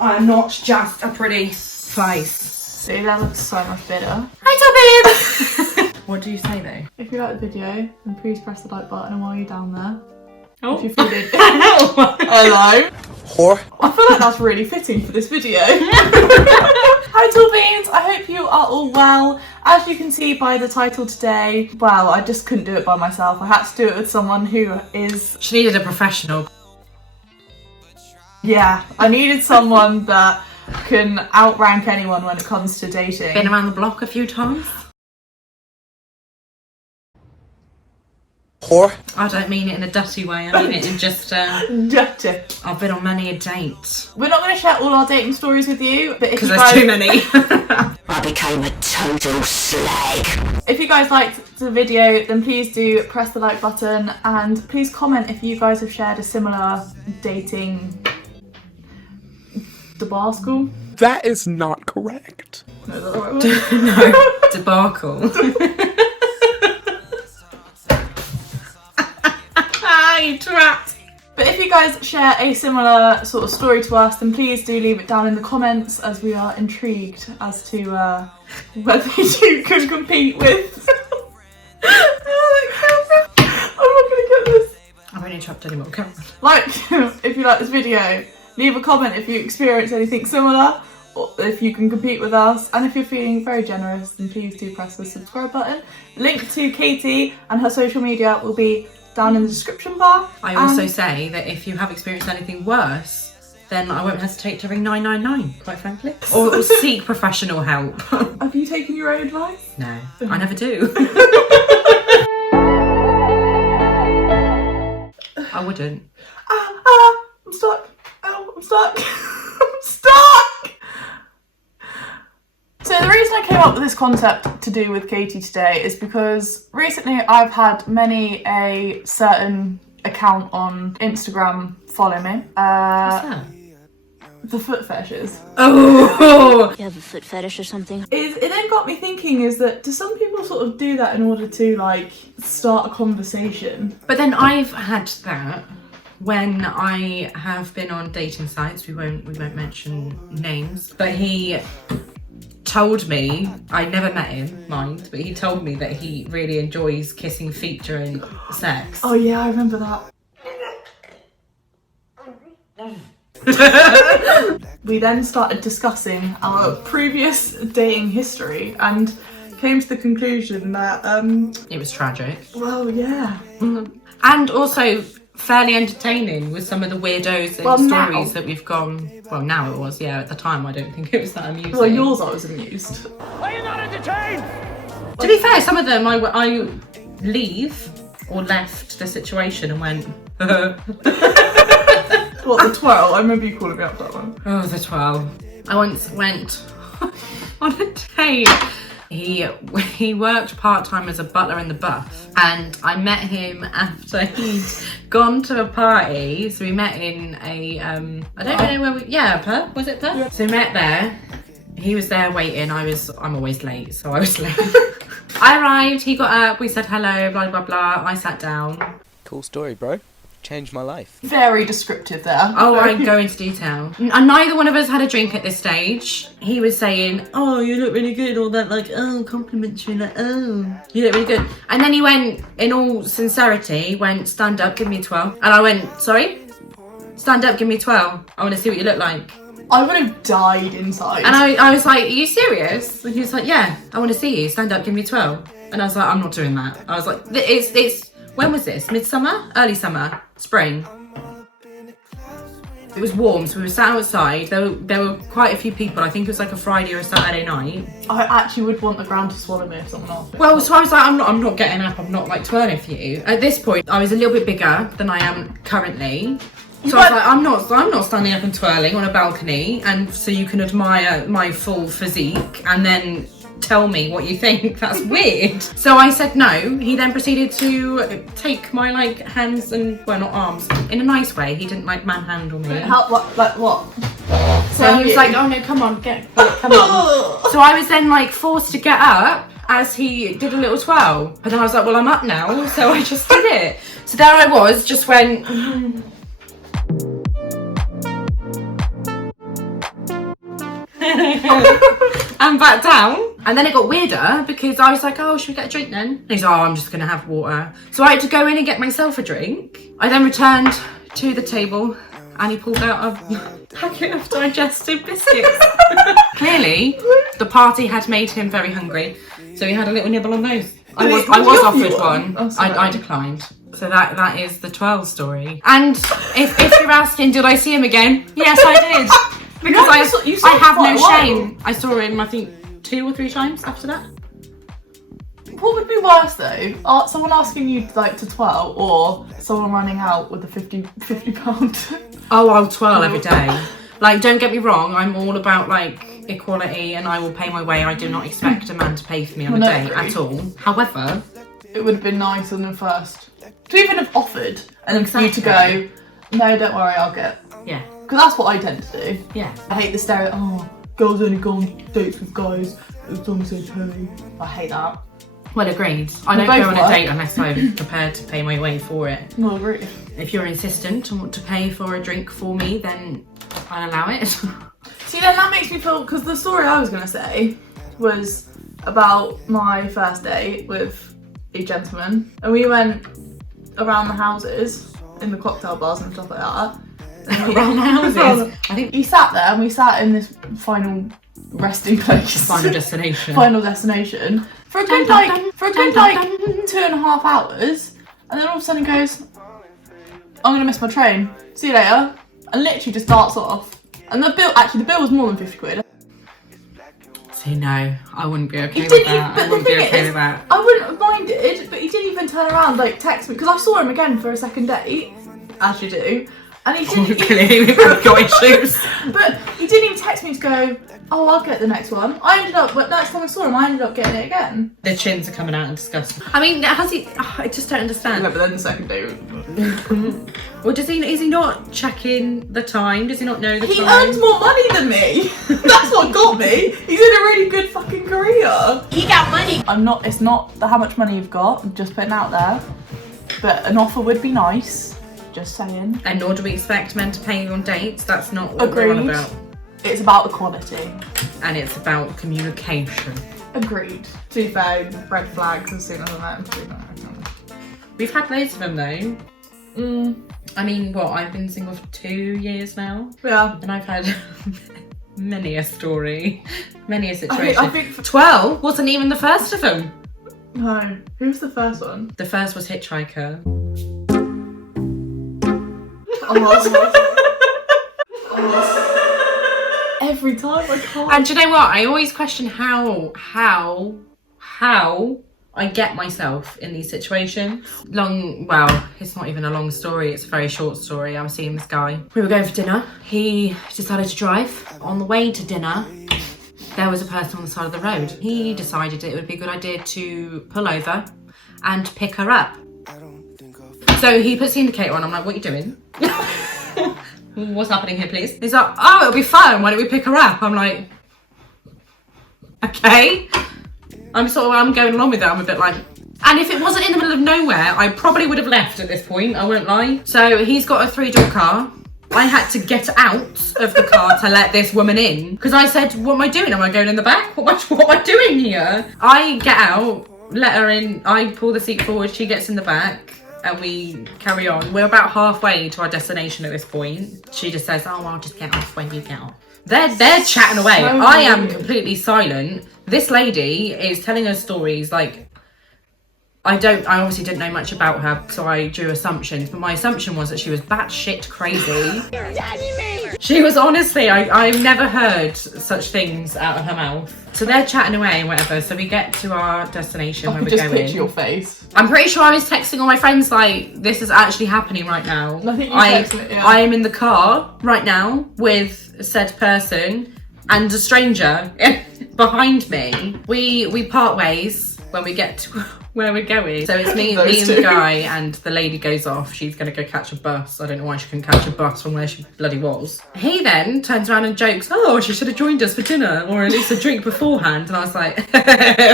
I'm not just a pretty face. See, that looks so much better. Hi, Toby! What do you say though? If you like the video, then please press the like button, and while you're down there, Oh. if you feeling hello. Whore. I feel like that's really fitting for this video. Hi Tall Beans, I hope you are all well. As you can see by the title today, well, I just couldn't do it by myself. I had to do it with someone who is... She needed a professional. Yeah, I needed someone that can outrank anyone when it comes to dating. Been around the block a few times. Whore. I don't mean it in a dirty way, I mean it in just, Dirty. I've been on many a date. We're not going to share all our dating stories with you, but if Because you there's guys... too many. I became a total slag. If you guys liked the video, then please do press the like button, and please comment if you guys have shared a similar dating debacle. That is not correct. No, is that the right word? No, debacle. You trapped. But if you guys share a similar sort of story to us, then please do leave it down in the comments, as we are intrigued as to whether you can compete with... I'm not going to get this. I won't interrupt anymore. Come on. Like, if you like this video, leave a comment if you experience anything similar, or if you can compete with us, and if you're feeling very generous, then please do press the subscribe button. Link to Katie and her social media will be down in the description bar. I also say that if you have experienced anything worse, then I won't hesitate to ring 999, quite frankly. Or seek professional help. Have you taken your own advice? No, I never do. I wouldn't. I'm stuck. Ow, I'm stuck. I'm stuck! So the reason I came up with this concept to do with Katie today is because recently I've had many a certain account on Instagram follow me. What's that? The foot fetishes. Oh! You have a foot fetish or something? It then got me thinking, is that do some people sort of do that in order to like start a conversation? But then I've had that when I have been on dating sites. We won't mention names, but he told me, I never met him, mind, but he told me that he really enjoys kissing feet during sex. Oh yeah, I remember that. We then started discussing our previous dating history and came to the conclusion that It was tragic. well, yeah. And also fairly entertaining with some of the weirdos and Well, stories now. that we've gone. Well, now it was, yeah. At the time, I don't think it was that amusing. Well, yours I was amused. Are you not entertained? To be fair, some of them I leave or left the situation and went. What, the twirl? I remember you calling me up that one. Oh, the 12. I once went on a date. He worked part-time as a butler in the Buff, and I met him after he'd gone to a party. So we met in a I don't know where a pub, was it pub? Yeah. So we met there. He was there waiting. I'm always late, so I was late. I arrived, he got up, we said hello, blah blah blah. I sat down. Cool story, bro. Changed my life. Very descriptive there. Oh, I go into detail. And neither one of us had a drink at this stage. He was saying, oh, you look really good, all that, like, oh, complimentary, like, oh, you look really good. And then he went, in all sincerity, went, stand up, give me 12. And I went, sorry? Stand up, give me 12. I want to see what you look like. I would have died inside. And I was like, are you serious? And he was like, yeah, I want to see you. Stand up, give me 12. And I was like, I'm not doing that. I was like, it's when was this? Midsummer? Early summer? Spring? It was warm, so we were sat outside. There were quite a few people. I think it was like a Friday or a Saturday night. I actually would want the ground to swallow me if someone asked me. Well, so I was like, I'm not getting up. I'm not like twirling for you. At this point, I was a little bit bigger than I am currently. So I was like, I'm not standing up and twirling on a balcony, and so you can admire my full physique and then tell me what you think. That's weird. So I said no. He then proceeded to take my like hands and, well, not arms, in a nice way. He didn't like manhandle me. How, what, like what? So he was like, oh no, come on, come on. So I was then like forced to get up as he did a little twirl. But then I was like, well, I'm up now. So I just did it. So there I was, just went. and back down. And then it got weirder because I was like, oh, should we get a drink then? And he's like, oh, I'm just going to have water. So I had to go in and get myself a drink. I then returned to the table and he pulled out a packet of digestive biscuits. Clearly, the party had made him very hungry. So he had a little nibble on those. I was offered one. Oh, I declined. So that is the 12 story. And if you're asking, did I see him again? Yes, I did. Because you saw I have quite no a while. shame. I saw him, I think, 2 or 3 times after that. What would be worse though? Someone asking you like to twirl or someone running out with a 50 pound? Oh, I'll twirl every day. Like, don't get me wrong, I'm all about like equality and I will pay my way. I do not expect a man to pay for me on a date at all. However, it would have been nice on the first to even have offered and then for you to go, no, don't worry, I'll get. yeah, Because that's what I tend to do. yeah. I hate the stereo. Oh, girls only go on dates with guys as long as they pay. I hate that. Well, agreed. I We don't go both on a work. date unless I'm prepared to pay my way for it. No, I agree. If you're insistent and want to pay for a drink for me, then I'll allow it. See, then that makes me feel, because the story I was going to say was about my first date with a gentleman, and we went around the houses in the cocktail bars and stuff like that. Around the houses. I think He sat there and we sat in this final resting place. final destination. Final destination. For a good Dun, dun, dun, dun, 2.5 hours, and then all of a sudden goes, I'm gonna miss my train. See you later. And literally just darts off. And the bill was more than 50 quid. See, no, I wouldn't be okay He with didn't that. even, I but wouldn't the be thing okay is, with that. I wouldn't have minded, but he didn't even turn around, like text me, because I saw him again for a second date, as you do, and he didn't. Clearly, we've both got issues. But he didn't even text me to go, oh, I'll get the next one. But next time I saw him, I ended up getting it again. The chins are coming out in disgust. I mean, has he? Oh, I just don't understand. but then the second day. Well, is he not checking the time? Does he not know the He time? earns more money than me. That's what got me. He's in a really good fucking career. He got money. It's not how much money you've got, I'm just putting it out there. But an offer would be nice. Just saying. And nor do we expect men to pay you on dates. That's not what we're on Agreed. about. It's about equality. And it's about communication. Agreed. To be fair, red flags as soon as I met him. We've had loads of them though. I mean, what? I've been single for 2 years now, Yeah. and I've had many a story, many a situation. I think 12 wasn't even the first of them. no. Who's the first one? The first was Hitchhiker. Every time I can't. And do you know what? I always question how I get myself in these situations. Well, it's not even a long story, it's a very short story. I was seeing this guy. We were going for dinner. He decided to drive. On the way to dinner, there was a person on the side of the road. He decided it would be a good idea to pull over and pick her up. So he puts the indicator on. I'm like, what are you doing? What's happening here, please? He's like, oh, it'll be fun. Why don't we pick her up? I'm like, okay. I'm going along with it. I'm a bit like, and if it wasn't in the middle of nowhere, I probably would have left at this point. I won't lie. So he's got a 3-door car. I had to get out of the car to let this woman in because I said, what am I doing? Am I going in the back? What am I doing here? I get out, let her in. I pull the seat forward. She gets in the back. And we carry on. We're about halfway to our destination at this point. She just says, oh, I'll just get off when you get off. They're chatting away. So I am weird. completely silent. This lady is telling us stories like, I obviously didn't know much about her, so I drew assumptions, but my assumption was that she was batshit crazy. She was honestly, I've never heard such things out of her mouth. So they're chatting away and whatever, so we get to our destination I where could we're just going. picture your face. I'm pretty sure I was texting all my friends like, this is actually happening right now. I think you texted it, yeah. I am in the car right now with said person and a stranger behind me. We part ways when we get to where we're going. So it's me Those and two. the guy, and the lady goes off. She's going to go catch a bus. I don't know why she couldn't catch a bus from where she bloody was. He then turns around and jokes, oh, she should have joined us for dinner, or at least a drink beforehand. And I was like,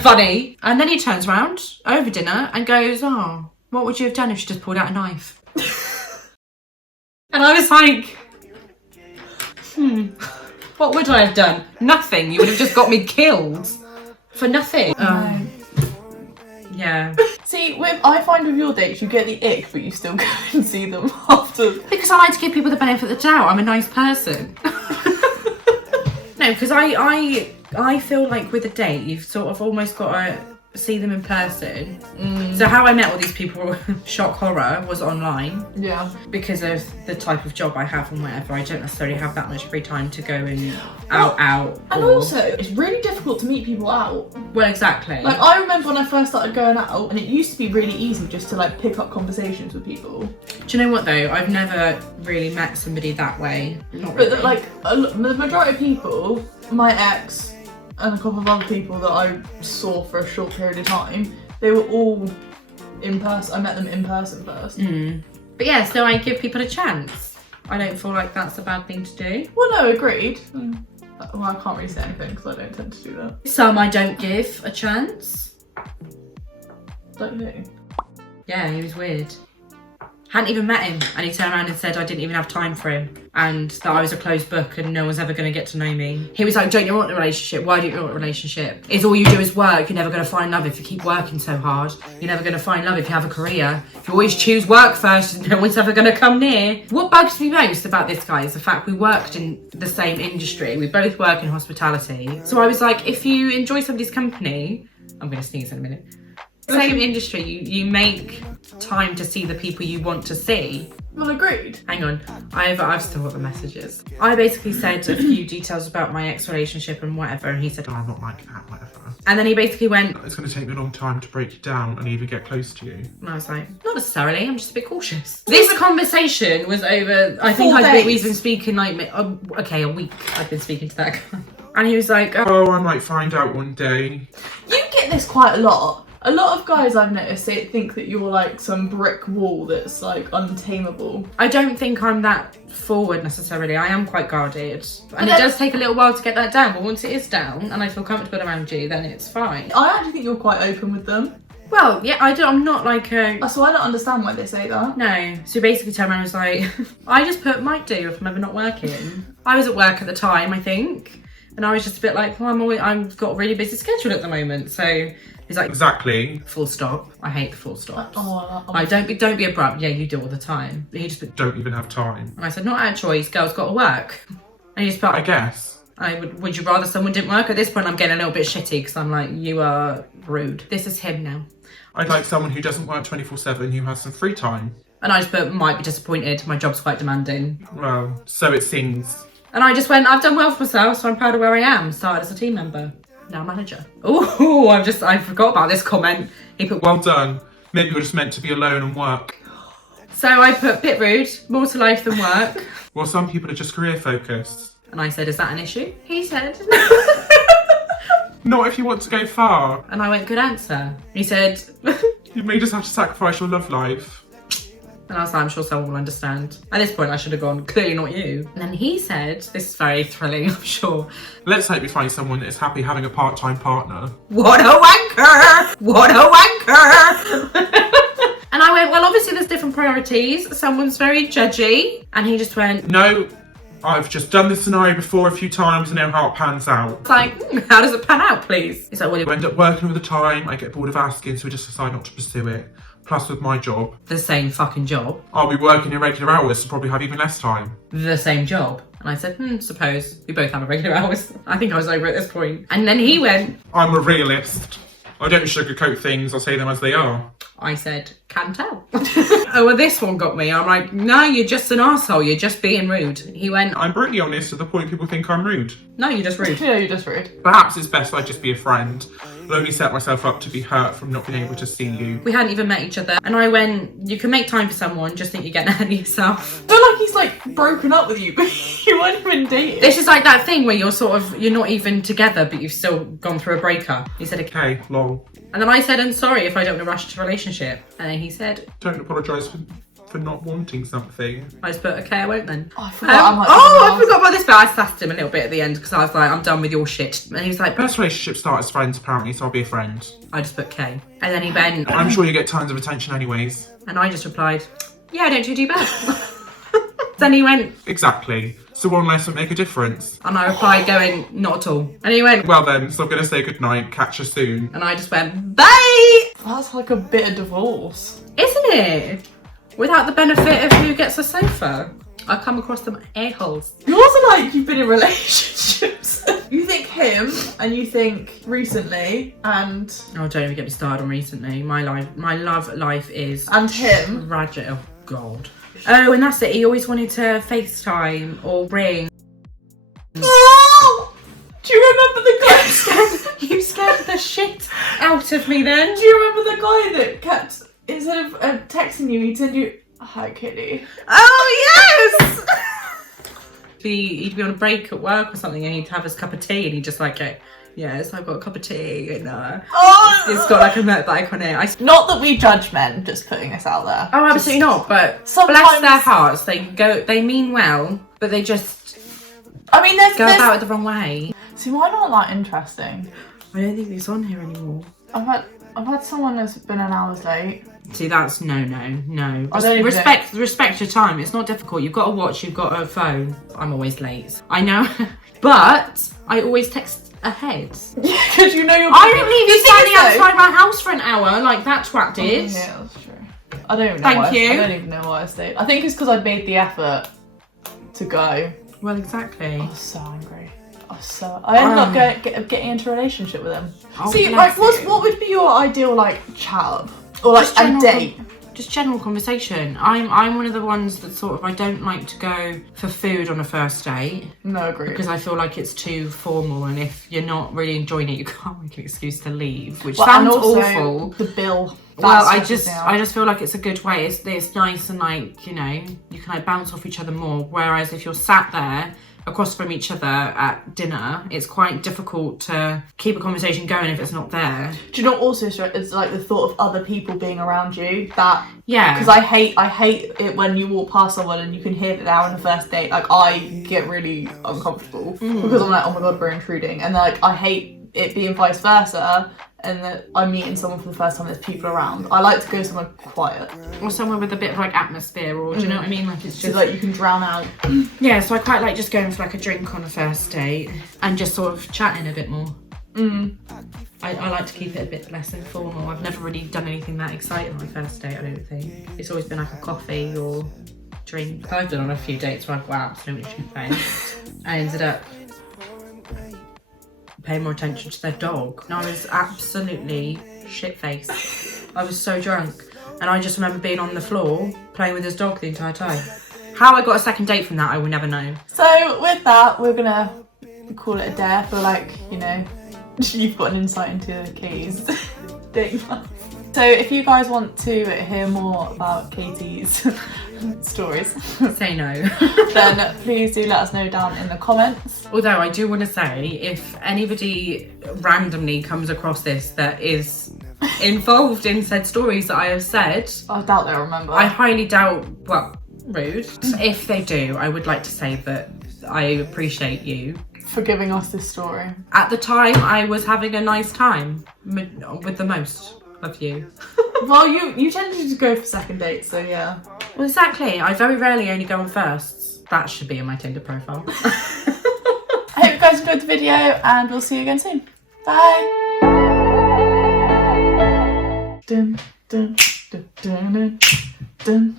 funny. And then he turns around over dinner and goes, oh, what would you have done if she just pulled out a knife? And I was like, What would I have done? Nothing. You would have just got me killed. For nothing. Yeah. See, I find with your dates, you get the ick, but you still go and see them after. Because I like to give people the benefit of the doubt. I'm a nice person. No, because I feel like with a date, you've sort of almost got to see them in person. So how I met all these people, shock horror, was online. Yeah. Because of the type of job I have and whatever, I don't necessarily have that much free time to go and out. And also, it's really difficult to meet people out. Well, exactly. Like, I remember when I first started going out, and it used to be really easy just to like pick up conversations with people. Do you know what though? I've never really met somebody that way. Not But really. like, the majority of people, my ex and a couple of other people that I saw for a short period of time, they were all in person. I met them in person first. But yeah, so I give people a chance. I don't feel like that's a bad thing to do. Well, no, agreed. Well, I can't really say anything because I don't tend to do that. Some I don't give a chance. Like who? Yeah, he was weird. Hadn't even met him, and he turned around and said I didn't even have time for him, and that I was a closed book and no one's ever going to get to know me. He was like, don't you want a relationship? Why don't you want a relationship? It's all you do is work. You're never going to find love if you keep working so hard. You're never going to find love if you have a career. If you always choose work first, no one's ever going to come near. What bugs me most about this guy is the fact we worked in the same industry. We both work in hospitality. So I was like, if you enjoy somebody's company, I'm going to sneeze in a minute. Same industry, you make time to see the people you want to see. Well, agreed. Hang on, I've still got the messages. I basically said a few details about my ex-relationship and whatever, and he said, Oh, I'm not like that, whatever. and then he basically went, It's going to take me a long time to break you down and even get close to you. and I was like, not necessarily, I'm just a bit cautious. This conversation was over, I think 4 days. we've been speaking like, a week I've been speaking to that guy. And he was like, Oh, I might find out one day. You get this quite a lot. A lot of guys I've noticed think that you're like some brick wall that's like untamable. I don't think I'm that forward necessarily. I am quite guarded. And it then- does take a little while to get that down, but once it is down and I feel comfortable around you, then it's fine. I actually think you're quite open with them. Well, yeah, I'm not like a... So I don't understand why they say that. No. So basically turned around and was like, I just put might do if I'm ever not working. I was at work at the time, I think. And I was just a bit like, well, I've got a really busy schedule at the moment. So he's like, Exactly. full stop. I hate the full stops. Oh, Don't be abrupt. Yeah, you do all the time. He just put, Don't even have time. and I said, not our choice. Girls got to work. And he just put, I guess. would you rather someone didn't work? At this point, I'm getting a little bit shitty because I'm like, you are rude. This is him now. I'd like someone who doesn't work 24/7, who has some free time. And I just put, might be disappointed. My job's quite demanding. Well, so it seems. And I just went, I've done well for myself, so I'm proud of where I am. Started as a team member. Now manager. Oh, I forgot about this comment. He put, Well done. Maybe you're just meant to be alone and work. so I put, bit rude, more to life than work. Well, some people are just career focused. And I said, is that an issue? He said, Not if you want to go far. and I went, good answer. He said, You may just have to sacrifice your love life. and I was like, I'm sure someone will understand. At this point, I should have gone, clearly not you. And then he said, this is very thrilling, I'm sure. Let's hope you find someone that is happy having a part-time partner. What a wanker! What a wanker! And I went, well, obviously there's different priorities. Someone's very judgy. And he just went, No, I've just done this scenario before a few times and know how it pans out. it's like, how does it pan out, please? He's like, well, You end up working all the time, I get bored of asking, so I just decide not to pursue it. Plus with my job, the same fucking job. I'll be working irregular hours, so probably have even less time. The same job. And I said, suppose. We both have irregular hours. I think I was over at this point. And then he went, I'm a realist. I don't sugarcoat things, I'll say them as they are. I said, can tell. Oh, well, this one got me. I'm like, no, you're just an arsehole. You're just being rude. He went, I'm brutally honest to the point people think I'm rude. no, you're just rude. Yeah, you're just rude. Perhaps it's best I just be a friend. I'll only set myself up to be hurt from not being able to see you. We hadn't even met each other. And I went, you can make time for someone, just think you're getting ahead of yourself. I feel like he's like broken up with you, but you weren't even dating. This is like that thing where you're not even together, but you've still gone through a breakup. He said, okay. Okay, lol. And then I said, I'm sorry if I don't want to rush to a relationship. And then he said, Don't apologise for not wanting something. I just put, okay, I won't then. Oh, I forgot. I forgot about this bit. I sassed him a little bit at the end because I was like, I'm done with your shit. And he was like, Best relationship start as friends apparently, so I'll be a friend. I just put K. And then he went, I'm sure you get tons of attention anyways. and I just replied, yeah, I don't do bad. Then he went, Exactly. So one less would make a difference. and I replied going, not at all. And he went, Well then, so I'm going to say goodnight, catch you soon. and I just went, bye! That's like a bit of divorce. Isn't it? Without the benefit of who gets a sofa. I come across them a-holes. You also like you've been in relationships. You think him and you think recently and Oh, don't even get me started on recently. My love life is and him. tragic. Oh, God. Oh, and that's it. He always wanted to FaceTime or ring. Oh! Do you remember the guy? You scared the shit out of me then. Do you remember the guy that kept, instead of texting you, he'd send you, "Hi, kitty." Oh, yes! He'd be on a break at work or something and he'd have his cup of tea and he'd just like go, yes, I've got a cup of tea and Oh! it's got like a motorbike on it. Not that we judge men, just putting this out there. Oh, absolutely not, but sometimes- bless their hearts, they mean well, but they just I mean, go about it the wrong way. See, why not that interesting? I don't think it's on here anymore. I've had someone that's been an hour's late. See, that's no. I don't even Respect your time. It's not difficult. You've got a watch, you've got a phone. I'm always late. I know, but I always text ahead. Yeah, because you know you're. I didn't leave you standing outside my house for an hour like that twat did. Yeah, that's true. I don't even know. Thank you. I don't even know why I stayed. I think it's because I made the effort to go. Well, exactly. I was so angry. I ended up getting into a relationship with him. Oh, See, bless like, you. what would be your ideal like chat up? Or like Just a general date? Just general conversation. I'm one of the ones that sort of, I don't like to go for food on a first date No, agree. because I feel like it's too formal, and if you're not really enjoying it, you can't make an excuse to leave, which Well, sounds and also awful. the bill. Well, That's I what just they are. I just feel like it's a good way. It's nice and like, you know, you can like bounce off each other more. Whereas if you're sat there across from each other at dinner, it's quite difficult to keep a conversation going if it's not there. Do you know what also is like the thought of other people being around you? That Yeah. because I hate it when you walk past someone and you can hear that they're on the first date. Like I get really uncomfortable because I'm like, oh my god, we're intruding, and like I hate it being vice versa. And that I'm meeting someone for the first time, there's people around. I like to go somewhere quiet. Or somewhere with a bit of like atmosphere, or do you know what I mean? Like it's So just like you can drown out. yeah. So I quite like just going for like a drink on a first date and just sort of chatting a bit more. I like to keep it a bit less informal. I've never really done anything that exciting on a first date, I don't think. It's always been like a coffee or drink. I've been on a few dates where I've got absolutely shit-faced. I ended up paying more attention to their dog. And I was absolutely shit-faced. I was so drunk. And I just remember being on the floor playing with his dog the entire time. How I got a second date from that, I will never know. So with that, we're gonna call it a day. I feel like, you know, you've got an insight into Katie's dating life. So if you guys want to hear more about Katie's stories, Say no. then please do let us know down in the comments. Although I do want to say, if anybody randomly comes across this that is involved in said stories that I have said, I doubt they'll remember. I highly doubt, well, rude. If they do, I would like to say that I appreciate you. For giving us this story. At the time, I was having a nice time with the most of you. Well, you tended to go for second dates, so yeah. Well, exactly. I very rarely only go on firsts. That should be in my Tinder profile. I hope you guys enjoyed the video, and we'll see you again soon. Bye! Dun, dun, dun, dun, dun, dun.